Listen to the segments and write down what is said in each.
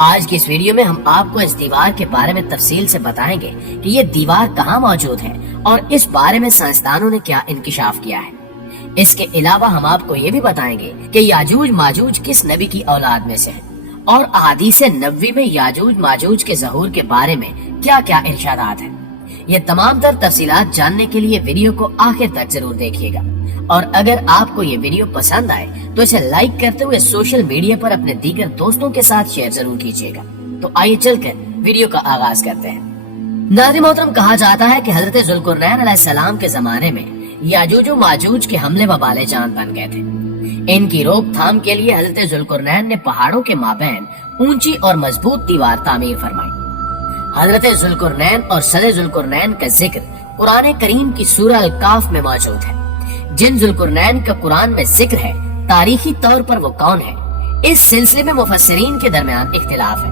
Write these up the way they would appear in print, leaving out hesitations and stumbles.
آج کی اس ویڈیو میں ہم آپ کو اس دیوار کے بارے میں تفصیل سے بتائیں گے کہ یہ دیوار کہاں موجود ہے اور اس بارے میں سائنسدانوں نے کیا انکشاف کیا ہے۔ اس کے علاوہ ہم آپ کو یہ بھی بتائیں گے کہ یاجوج ماجوج کس نبی کی اولاد میں سے ہے اور احادیث نبوی میں یاجوج ماجوج کے ظہور کے بارے میں کیا کیا ارشادات ہیں۔ یہ تمام تر تفصیلات جاننے کے لیے ویڈیو کو آخر تک ضرور دیکھیے گا، اور اگر آپ کو یہ ویڈیو پسند آئے تو اسے لائک کرتے ہوئے سوشل میڈیا پر اپنے دیگر دوستوں کے ساتھ شیئر ضرور کیجیے گا۔ تو آئیے چل کر ویڈیو کا آغاز کرتے ہیں۔ ناظرین محترم، کہا جاتا ہے کہ حضرت ذوالقرنین علیہ السلام کے زمانے میں یاجوج و ماجوج کے حملے وبال جان بن گئے تھے۔ ان کی روک تھام کے لیے حضرت ذوالقرنین نے پہاڑوں کے مابین اونچی اور مضبوط دیوار تعمیر فرمائی۔ حضرت ذوالقرنین اور سر ذوالقرنین کا ذکر قرآن کریم کی سورہ الکاف میں موجود ہے۔ جن ذوالقرنین کا قرآن میں ذکر ہے، تاریخی طور پر وہ کون ہے، اس سلسلے میں مفسرین کے درمیان اختلاف ہے۔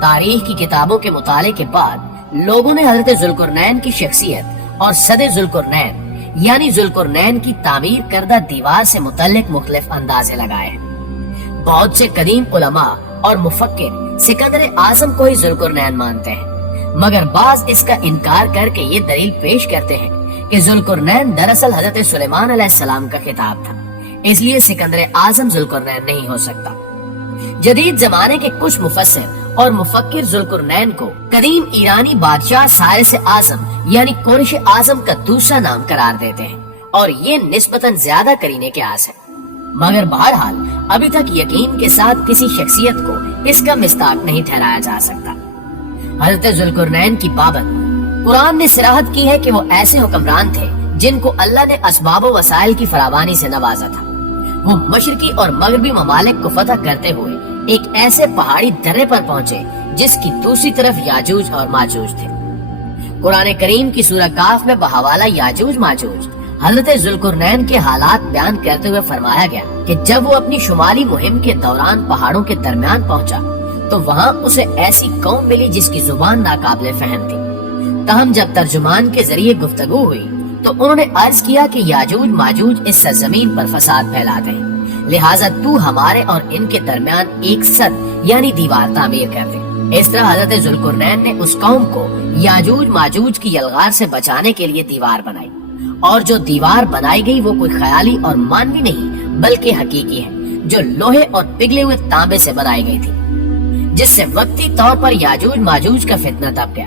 تاریخ کی کتابوں کے مطالعے کے بعد لوگوں نے حضرت ذوالقرنین کی شخصیت اور صد ذوالقرنین یعنی ذوالقرنین کی تعمیر کردہ دیوار سے متعلق مختلف اندازے لگائے ہیں۔ بہت سے قدیم علماء اور مفکر سکندر اعظم کو ہی ذوالقرنین مانتے ہیں، مگر بعض اس کا انکار کر کے یہ دلیل پیش کرتے ہیں کہ ذوالقرنین دراصل حضرت سلیمان علیہ السلام کا خطاب تھا، اس لیے سکندر اعظم ذوالقرنین نہیں ہو سکتا۔ جدید زمانے کے کچھ مفسر اور مفکر ذوالقرنین کو قدیم ایرانی بادشاہ سائرس اعظم یعنی کورش اعظم کا دوسرا نام قرار دیتے ہیں، اور یہ نسبتاً زیادہ قرینے کے آس ہے۔ مگر بہرحال ابھی تک یقین کے ساتھ کسی شخصیت کو اس کا مصداق نہیں ٹھہرایا جا سکتا۔ حضرت ذوالقرنین کی بابت قرآن نے صراحت کی ہے کہ وہ ایسے حکمران تھے جن کو اللہ نے اسباب و وسائل کی فراوانی سے نوازا تھا۔ وہ مشرقی اور مغربی ممالک کو فتح کرتے ہوئے ایک ایسے پہاڑی درے پر پہنچے جس کی دوسری طرف یاجوج اور ماجوج تھے۔ قرآن کریم کی سورہ کاف میں بحوالہ یاجوج ماجوج حضرت ذوالقرنین کے حالات بیان کرتے ہوئے فرمایا گیا کہ جب وہ اپنی شمالی مہم کے دوران پہاڑوں کے درمیان پہنچا تو وہاں اسے ایسی قوم ملی جس کی زبان ناقابل فہم تھی۔ تاہم جب ترجمان کے ذریعے گفتگو ہوئی تو انہوں نے عرض کیا کہ یاجوج ماجوج اس سرزمین پر فساد پھیلاتے ہیں، لہٰذا تو ہمارے اور ان کے درمیان ایک سد یعنی دیوار تعمیر کر دے۔ اس طرح حضرت ذوالقرنین نے اس قوم کو یاجوج ماجوج کی یلغار سے بچانے کے لیے دیوار بنائی، اور جو دیوار بنائی گئی وہ کوئی خیالی اور مانوی نہیں بلکہ حقیقی ہے، جو لوہے اور پگھلے ہوئے تانبے سے بنائی گئی تھی، جس سے وقتی طور پر یاجوج ماجوج کا فتنہ دب گیا۔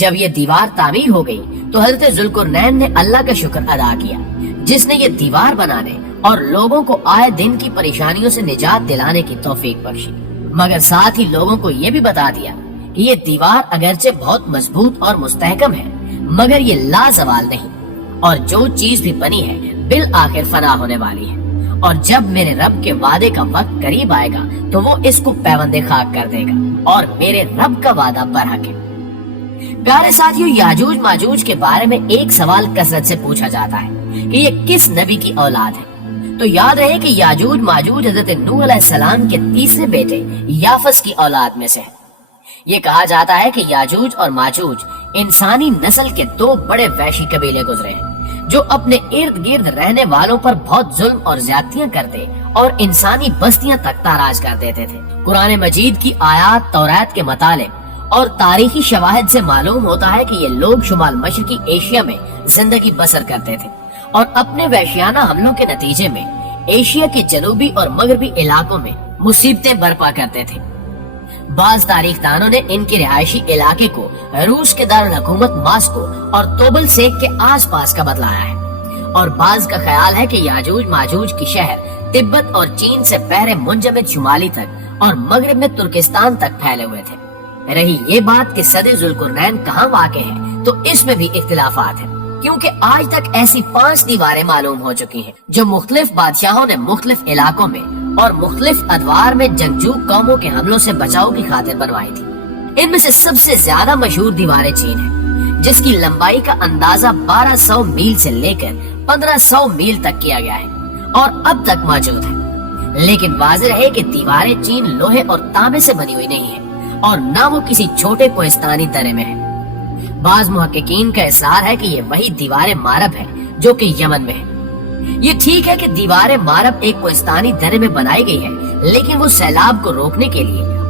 جب یہ دیوار تعمیر ہو گئی تو حضرت ذوالقرنین نے اللہ کا شکر ادا کیا جس نے یہ دیوار بنانے اور لوگوں کو آئے دن کی پریشانیوں سے نجات دلانے کی توفیق بخشی، مگر ساتھ ہی لوگوں کو یہ بھی بتا دیا کہ یہ دیوار اگرچہ بہت مضبوط اور مستحکم ہے مگر یہ لازوال نہیں، اور جو چیز بھی بنی ہے بالآخر فنا ہونے والی ہے، اور جب میرے رب کے وعدے کا وقت قریب آئے گا تو وہ اس کو پیوند خاک کر دے گا، اور میرے رب کا وعدہ برحق ہے۔ پیارے ساتھیوں، یاجوج ماجوج کے بارے میں ایک سوال کثرت سے پوچھا جاتا ہے کہ یہ کس نبی کی اولاد ہے، تو یاد رہے کہ یاجوج ماجوج حضرت نوح علیہ السلام کے تیسرے بیٹے یافس کی اولاد میں سے ہے۔ یہ کہا جاتا ہے کہ یاجوج اور ماجوج انسانی نسل کے دو بڑے وحشی قبیلے گزرے ہیں جو اپنے ارد گرد رہنے والوں پر بہت ظلم اور زیادتیاں کرتے اور انسانی بستیاں تک تاراج کر دیتے تھے۔ قرآن مجید کی آیات، تورات کے مطالب اور تاریخی شواہد سے معلوم ہوتا ہے کہ یہ لوگ شمال مشرقی ایشیا میں زندگی بسر کرتے تھے اور اپنے وحشیانہ حملوں کے نتیجے میں ایشیا کے جنوبی اور مغربی علاقوں میں مصیبتیں برپا کرتے تھے۔ بعض تاریخ دانوں نے ان کے رہائشی علاقے کو روس کے دارالحکومت ماسکو اور توبل سیک کے آس پاس کا بتلایا ہے، اور بعض کا خیال ہے کہ یاجوج ماجوج کی شہر تبت اور چین سے بحر منجمد شمالی تک اور مغرب میں ترکستان تک پھیلے ہوئے تھے۔ رہی یہ بات کہ صد ذوالقرنین کہاں واقع ہے تو اس میں بھی اختلافات ہیں، کیونکہ آج تک ایسی 5 دیواریں معلوم ہو چکی ہیں جو مختلف بادشاہوں نے مختلف علاقوں میں اور مختلف ادوار میں جنگجو قوموں کے حملوں سے بچاؤ کی خاطر بنوائی تھی۔ ان میں سے سب سے زیادہ مشہور دیوار چین ہے، جس کی لمبائی کا اندازہ 1200 میل سے لے کر 1500 میل تک کیا گیا ہے اور اب تک موجود ہے۔ لیکن واضح ہے کہ دیواریں چین لوہے اور تانبے سے بنی ہوئی نہیں ہے اور نہ وہ کسی چھوٹے کوہستانی درے میں ہے۔ بعض محققین کا اصرار ہے کہ یہ وہی دیوار مارب ہے جو کہ یمن میں ہے۔ یہ ٹھیک ہے کہ دیوار مارب ایک کوہستانی درے میں بنائی گئی ہے، لیکن وہ سیلاب کو روکنے کے لیے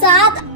7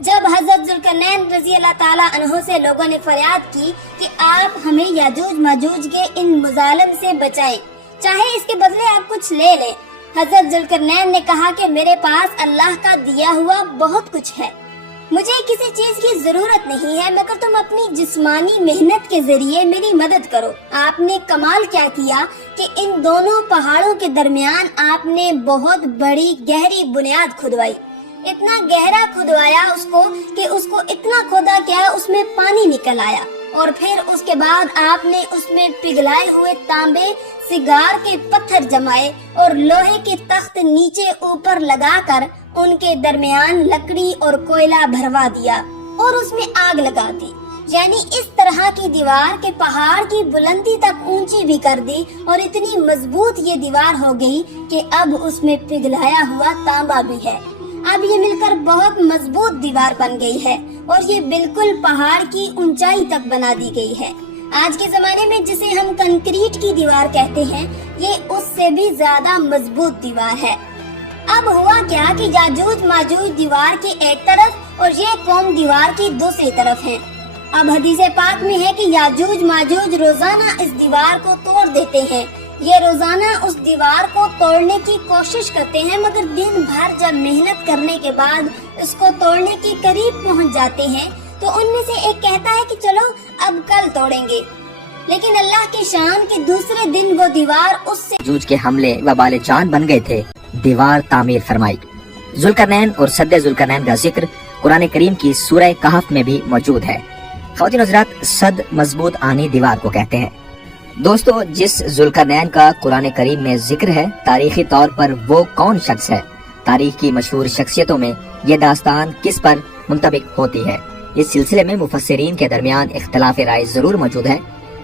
جب حضرت ذوالقرنین رضی اللہ تعالیٰ عنہ سے لوگوں نے فریاد کی کہ آپ ہمیں یاجوج ماجوج کے ان مظالم سے بچائیں، چاہے اس کے بدلے آپ کچھ لے لیں، حضرت ذوالقرنین نے کہا کہ میرے پاس اللہ کا دیا ہوا بہت کچھ ہے، مجھے کسی چیز کی ضرورت نہیں ہے مگر تم اپنی جسمانی محنت کے ذریعے میری مدد کرو۔ آپ نے کمال کیا کیا کہ ان دونوں پہاڑوں کے درمیان آپ نے بہت بڑی گہری بنیاد کھدوائی، اتنا گہرا کھدوایا اس کو اتنا کھودا کیا اس میں پانی نکل آیا، اور پھر اس کے بعد آپ نے اس میں پگھلائے ہوئے تانبے سگار کے پتھر جمائے اور لوہے کے تخت نیچے اوپر لگا کر ان کے درمیان لکڑی اور کوئلہ بھروا دیا اور اس میں آگ لگا دی، یعنی اس طرح کی دیوار کے پہاڑ کی بلندی تک اونچی بھی کر دی، اور اتنی مضبوط یہ دیوار ہو گئی کہ اب اس میں پگھلایا ہوا تانبا بھی ہے۔ اب یہ مل کر بہت مضبوط دیوار بن گئی ہے اور یہ بالکل پہاڑ کی اونچائی تک بنا دی گئی ہے۔ آج کے زمانے میں جسے ہم کنکریٹ کی دیوار کہتے ہیں، یہ اس سے بھی زیادہ مضبوط دیوار ہے۔ اب ہوا کیا کہ یاجوج ماجوج دیوار کی ایک طرف اور یہ قوم دیوار کی دوسری طرف ہیں۔ اب حدیث پاک میں ہے کہ یاجوج ماجوج روزانہ اس دیوار کو توڑ دیتے ہیں، یہ روزانہ اس دیوار کو توڑنے کی کوشش کرتے ہیں، مگر دن بھر جب محنت کرنے کے بعد اس کو توڑنے کے قریب پہنچ جاتے ہیں تو ان میں سے ایک کہتا ہے کہ چلو اب کل توڑیں گے، لیکن اللہ کی شان کے دوسرے دن وہ دیوار اس سے یاجوج کے حملے وبال جان بن گئے تھے۔ دیوار تعمیر فرمائی۔ ذوالقرنین اور سد ذوالقرنین کا ذکر قرآن کریم کی سورہ کہف میں بھی موجود ہے۔ خواتین حضرات، سد مضبوط آنی دیوار کو کہتے ہیں۔ دوستو، جس ذوالقرنین کا قرآن کریم میں ذکر ہے، تاریخی طور پر وہ کون شخص ہے؟ تاریخ کی مشہور شخصیتوں میں یہ داستان کس پر منطبق ہوتی ہے؟ اس سلسلے میں مفسرین کے درمیان اختلاف رائے ضرور موجود ہے۔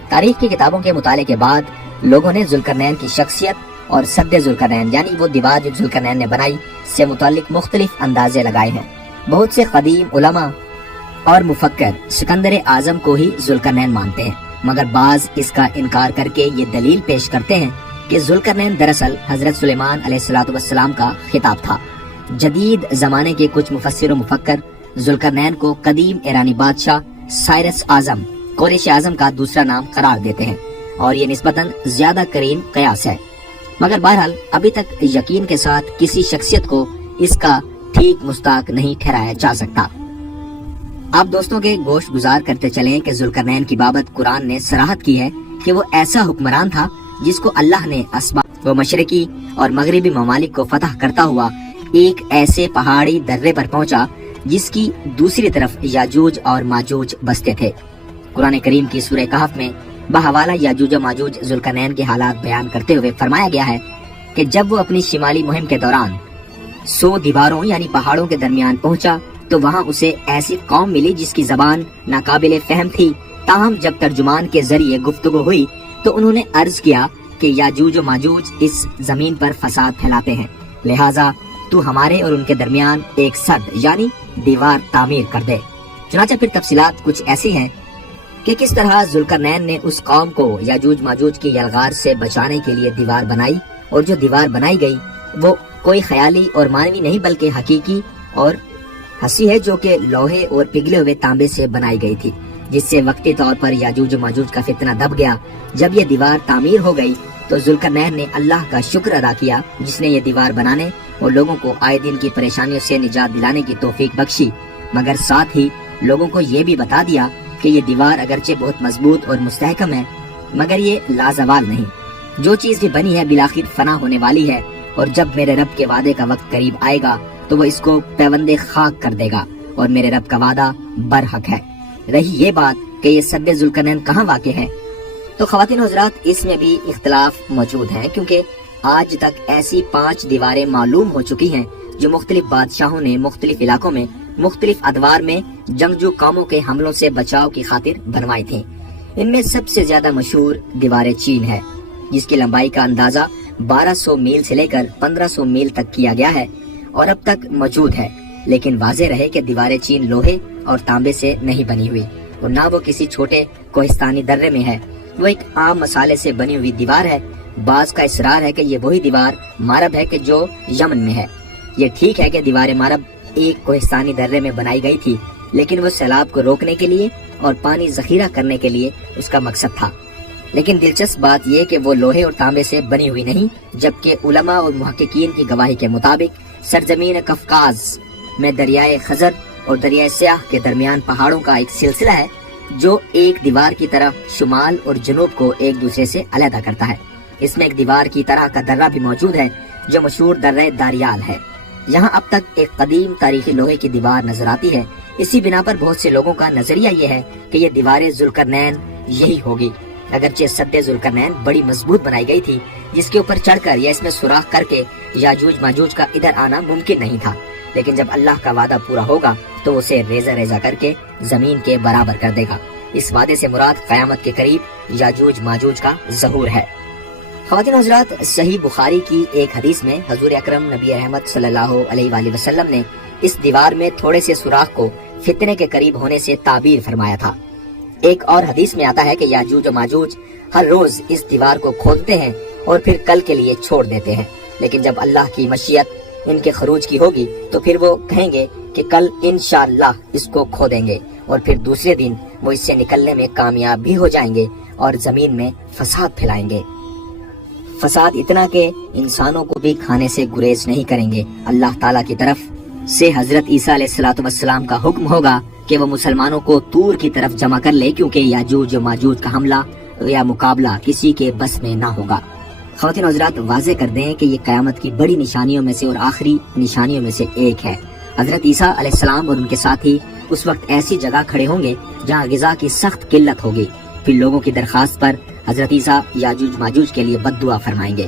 تاریخ کی کتابوں کے مطالعے کے بعد لوگوں نے ذوالقرنین کی شخصیت اور سد ذوالقرنین یعنی وہ دیوار جو ذوالقرنین نے بنائی سے متعلق مختلف اندازے لگائے ہیں۔ بہت سے قدیم علماء اور مفکر سکندر اعظم کو ہی ذوالقرنین مانتے ہیں، مگر بعض اس کا انکار کر کے یہ دلیل پیش کرتے ہیں کہ ذوالقرنین دراصل حضرت سلیمان علیہ السلام کا خطاب تھا۔ جدید زمانے کے کچھ مفسر و مفکر ذوالقرنین کو قدیم ایرانی بادشاہ سائرس اعظم، قریش اعظم کا دوسرا نام قرار دیتے ہیں، اور یہ نسبتاً زیادہ قریب قیاس ہے، مگر بہرحال ابھی تک یقین کے ساتھ کسی شخصیت کو اس کا ٹھیک مستحق نہیں ٹھہرایا جا سکتا۔ آپ دوستوں کے گوشت گزار کرتے چلیں کہ ذوالقرنین کی بابت قرآن نے صراحت کی ہے کہ وہ ایسا حکمران تھا جس کو اللہ نے اسباب و مشرقی اور مغربی ممالک کو فتح کرتا ہوا ایک ایسے پہاڑی درے پر پہنچا جس کی دوسری طرف یاجوج اور ماجوج بستے تھے۔ قرآن کریم کی سورہ کہف میں بحوالہ یاجوج و ماجوج ذوالقرنین کے حالات بیان کرتے ہوئے فرمایا گیا ہے کہ جب وہ اپنی شمالی مہم کے دوران 100 دیواروں یعنی پہاڑوں کے درمیان پہنچا تو وہاں اسے ایسی قوم ملی جس کی زبان ناقابل فہم تھی، تاہم جب ترجمان کے ذریعے گفتگو ہوئی تو انہوں نے عرض کیا کہ یاجوج و ماجوج اس زمین پر فساد پھیلاتے ہیں، لہٰذا تو ہمارے اور ان کے درمیان ایک سد یعنی دیوار تعمیر کر دے۔ چنانچہ پھر تفصیلات کچھ ایسی ہیں کہ کس طرح ذوالقرنین نے اس قوم کو یاجوج ماجوج کی یلغار سے بچانے کے لیے دیوار بنائی، اور جو دیوار بنائی گئی وہ کوئی خیالی اور مانوی نہیں بلکہ حقیقی اور ہنسی ہے، جو کہ لوہے اور پگھلے ہوئے تانبے سے بنائی گئی تھی، جس سے وقتی طور پر یاجوج و ماجوج کا فتنہ دب گیا۔ جب یہ دیوار تعمیر ہو گئی تو ذوالقرنین نے اللہ کا شکر ادا کیا جس نے یہ دیوار بنانے اور لوگوں کو آئے دن کی پریشانیوں سے نجات دلانے کی توفیق بخشی، مگر ساتھ ہی لوگوں کو یہ بھی بتا دیا کہ یہ دیوار اگرچہ بہت مضبوط اور مستحکم ہے مگر یہ لازوال نہیں، جو چیز بھی بنی ہے بالآخر فنا ہونے والی ہے، اور جب میرے رب کے وعدے کا وقت قریب آئے گا تو وہ اس کو پیوند خاک کر دے گا، اور میرے رب کا وعدہ برحق ہے۔ رہی یہ بات کہ یہ سد ذوالقرنین کہاں واقع ہے، تو خواتین و حضرات اس میں بھی اختلاف موجود ہے، کیونکہ آج تک ایسی 5 دیواریں معلوم ہو چکی ہیں جو مختلف بادشاہوں نے مختلف علاقوں میں مختلف ادوار میں جنگجو قوموں کے حملوں سے بچاؤ کی خاطر بنوائی تھیں۔ ان میں سب سے زیادہ مشہور دیوار چین ہے، جس کی لمبائی کا اندازہ 1200 میل سے لے کر 1500 میل تک کیا گیا ہے اور اب تک موجود ہے، لیکن واضح رہے کہ دیوار چین لوہے اور تانبے سے نہیں بنی ہوئی، اور نہ وہ کسی چھوٹے کوہستانی درے میں ہے، وہ ایک عام مسالے سے بنی ہوئی دیوار ہے۔ بعض کا اصرار ہے کہ یہ وہی دیوار مارب ہے کہ جو یمن میں ہے۔ یہ ٹھیک ہے کہ دیوار مارب ایک کوہستانی درے میں بنائی گئی تھی، لیکن وہ سیلاب کو روکنے کے لیے اور پانی ذخیرہ کرنے کے لیے اس کا مقصد تھا۔ لیکن دلچسپ بات یہ کہ وہ لوہے اور تانبے سے بنی ہوئی نہیں، جبکہ علماء اور محققین کی گواہی کے مطابق سرزمین قفقاز میں دریائے خزر اور دریائے سیاہ کے درمیان پہاڑوں کا ایک سلسلہ ہے جو ایک دیوار کی طرح شمال اور جنوب کو ایک دوسرے سے علیحدہ کرتا ہے۔ اس میں ایک دیوار کی طرح کا درہ بھی موجود ہے جو مشہور درہ داریال ہے۔ یہاں اب تک ایک قدیم تاریخی لوہے کی دیوار نظر آتی ہے۔ اسی بنا پر بہت سے لوگوں کا نظریہ یہ ہے کہ یہ دیوار ذوالقرنین یہی ہوگی، اگرچہ سد ذوالقرنین بڑی مضبوط بنائی گئی تھی جس کے اوپر چڑھ کر یا اس میں سوراخ کر کے یاجوج ماجوج کا ادھر آنا ممکن نہیں تھا، لیکن جب اللہ کا وعدہ پورا ہوگا تو اسے ریزہ ریزہ کر کے زمین کے برابر کر دے گا۔ اس وعدے سے مراد قیامت کے قریب یاجوج ماجوج کا ظہور ہے۔ خواتین حضرات، صحیح بخاری کی ایک حدیث میں حضور اکرم نبی رحمت صلی اللہ علیہ وآلہ وسلم نے اس دیوار میں تھوڑے سے سوراخ کو فتنے کے قریب ہونے سے تعبیر فرمایا تھا۔ ایک اور حدیث میں آتا ہے کہ یاجوج و ماجوج ہر روز اس دیوار کو کھودتے ہیں اور پھر کل کے لیے چھوڑ دیتے ہیں، لیکن جب اللہ کی مشیت ان کے خروج کی ہوگی تو پھر وہ کہیں گے کہ کل انشاءاللہ اس کو کھودیں گے، اور پھر دوسرے دن وہ اس سے نکلنے میں کامیاب بھی ہو جائیں گے اور زمین میں فساد پھیلائیں گے۔ فساد اتنا کہ انسانوں کو بھی کھانے سے گریز نہیں کریں گے۔ اللہ تعالیٰ کی طرف سے حضرت عیسیٰ علیہ السلام کا حکم ہوگا کہ وہ مسلمانوں کو طور کی طرف جمع کر لے، کیونکہ یاجوج و ماجوج کا حملہ یا مقابلہ کسی کے بس میں نہ ہوگا۔ خواتین حضرات، واضح کر دیں کہ یہ قیامت کی بڑی نشانیوں میں سے اور آخری نشانیوں میں سے ایک ہے۔ حضرت عیسیٰ علیہ السلام اور ان کے ساتھی اس وقت ایسی جگہ کھڑے ہوں گے جہاں غذا کی سخت قلت ہوگی۔ پھر لوگوں کی درخواست پر حضرت عیسیٰ یاجوج ماجوج کے لیے بد دعا فرمائیں گے،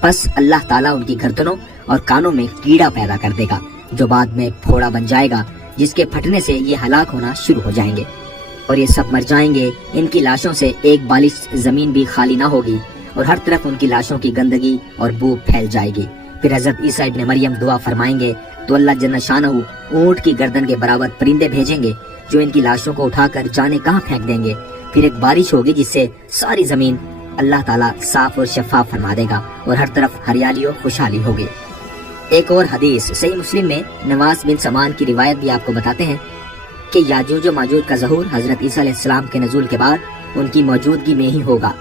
پس اللہ تعالیٰ ان کی گردنوں اور کانوں میں کیڑا پیدا کر دے گا جو بعد میں پھوڑا بن جائے گا، جس کے پھٹنے سے یہ ہلاک ہونا شروع ہو جائیں گے اور یہ سب مر جائیں گے۔ ان کی لاشوں سے ایک بالش زمین بھی خالی نہ ہوگی اور ہر طرف ان کی لاشوں کی گندگی اور بو پھیل جائے گی۔ پھر حضرت عیسیٰ ابن مریم دعا فرمائیں گے تو اللہ جل شانہ اونٹ کی گردن کے برابر پرندے بھیجیں گے جو ان کی لاشوں کو اٹھا کر جانے کہاں پھینک دیں گے۔ پھر ایک بارش ہوگی جس سے ساری زمین اللہ تعالیٰ صاف اور شفاف فرما دے گا اور ہر طرف ہریالی و خوشحالی ہوگی۔ ایک اور حدیث صحیح مسلم میں نواس بن سمان کی روایت بھی آپ کو بتاتے ہیں کہ یاجوج و ماجوج کا ظہور حضرت عیسیٰ علیہ السلام کے نزول کے بعد ان کی موجودگی میں ہی ہوگا،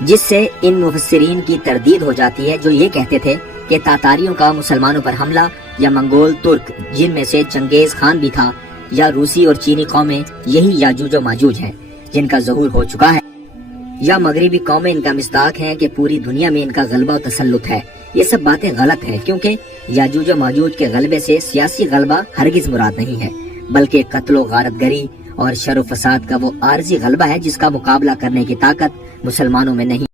جس سے ان مفسرین کی تردید ہو جاتی ہے جو یہ کہتے تھے کہ تاتاریوں کا مسلمانوں پر حملہ یا منگول ترک، جن میں سے چنگیز خان بھی تھا، یا روسی اور چینی قومیں یہی یاجوج و ماجوج ہیں جن کا ظہور ہو چکا ہے، یا مغربی قومیں ان کا مصداق ہیں کہ پوری دنیا میں ان کا غلبہ و تسلط ہے۔ یہ سب باتیں غلط ہیں، کیونکہ یاجوج و ماجوج کے غلبے سے سیاسی غلبہ ہرگز مراد نہیں ہے، بلکہ قتل و غارت گری اور شر و فساد کا وہ عارضی غلبہ ہے جس کا مقابلہ کرنے کی طاقت مسلمانوں میں نہیں۔